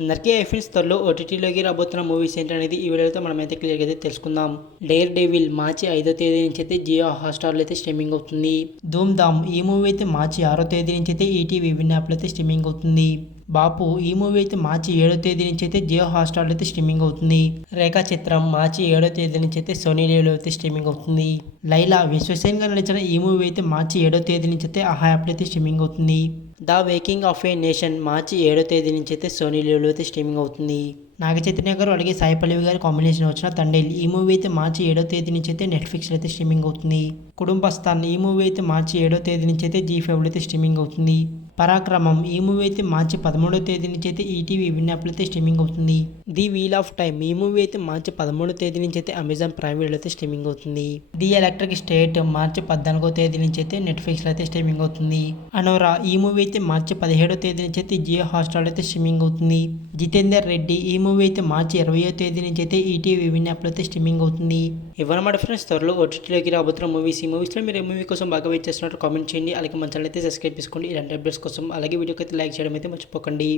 అందరికీ ఐఫిన్స్ త్వరలో ఓటీటీలోకి రాబోతున్న మూవీస్ ఏంటనేది ఈ వీడియోతో మనమైతే క్లియర్గా అయితే తెలుసుకుందాం. డేర్ డెవిల్ మార్చి 5వ తేదీ నుంచి అయితే జియో హాట్‌స్టార్లో అయితే స్ట్రీమింగ్ అవుతుంది. ధూమ్ ధామ్ ఈ మూవీ అయితే మార్చి 6వ తేదీ నుంచి అయితే ఈటీవీ విన్ యాప్లో అయితే స్ట్రీమింగ్ అవుతుంది. బాపు ఈ మూవీ అయితే మార్చి 7వ తేదీ నుంచి అయితే జియో హాట్‌స్టార్లో అయితే స్ట్రీమింగ్ అవుతుంది. రేఖా చిత్రం మార్చి 7వ తేదీ నుంచి అయితే సోనీ లీవ్లో అయితే స్ట్రీమింగ్ అవుతుంది. లైలా విశ్వసేన్గా నడిచిన ఈ మూవీ అయితే మార్చి 7వ తేదీ నుంచి అయితే ఆహా యాప్లో అయితే స్ట్రీమింగ్ అవుతుంది. The waking of a nation మార్చి 7వ తేదీ నుంచి అయితే సోనీ లీవ్లో అయితే స్ట్రీమింగ్ అవుతుంది. నాగ చైతన్య గారు అలాగే సాయి పల్లవి గారి కాంబినేషన్ వచ్చిన తండేల్ ఈ మూవీ అయితే మార్చి 7వ తేదీ నుంచి అయితే నెట్ఫ్లిక్స్లో అయితే స్ట్రీమింగ్ అవుతుంది. కుటుంబస్థాన్ ఈ మూవీ అయితే మార్చి 7వ తేదీ నుంచి అయితే జీ5లో అయితే స్ట్రీమింగ్ అవుతుంది. పరాక్రమం ఈ మూవీ అయితే మార్చి 13వ తేదీ నుంచి అయితే ఈటీవీ విన్ యాప్లో అయితే స్ట్రీమింగ్ అవుతుంది. ది వీల్ ఆఫ్ టైమ్ ఈ మూవీ అయితే మార్చి 13వ తేదీ నుంచి అయితే అమెజాన్ ప్రైమ్ వీడియోలో అయితే స్ట్రీమింగ్ అవుతుంది. ది ఎలక్ట్రిక్ స్టేట్ మార్చి 14వ తేదీ నుంచి అయితే నెట్ఫ్లిక్స్లో అయితే స్ట్రీమింగ్ అవుతుంది. అనోరా ఈ మూవీ అయితే మార్చి 17వ తేదీ నుంచి అయితే జియో హాట్‌స్టార్లో అయితే స్ట్రీమింగ్ అవుతుంది. జితేందర్ రెడ్డి ఈ మూవీ అయితే మార్చి 20వ తేదీ నుంచి అయితే ఈటీవీ విన్ యాప్లో అయితే స్ట్రీమింగ్ అవుతుంది. ఇవ్వనమాట ఫ్రెండ్స్ త్వరలో ఓటీటీలోకి రాబోతున్న మూవీస్. ఈ మూవీస్లో మీరు ఏ మూవీ కోసం బాగా వెయిట్ చేస్తున్నట్టు కామెంట్ చేయండి. అలాగే మన ఛానల్ అయితే సబ్స్క్రైబ్ చేసుకోండి ఇలాంటి అప్డేట్స్ కోసం. అలాగే వీడియోకి అయితే లైక్ చేయడం అయితే మర్చిపోకండి.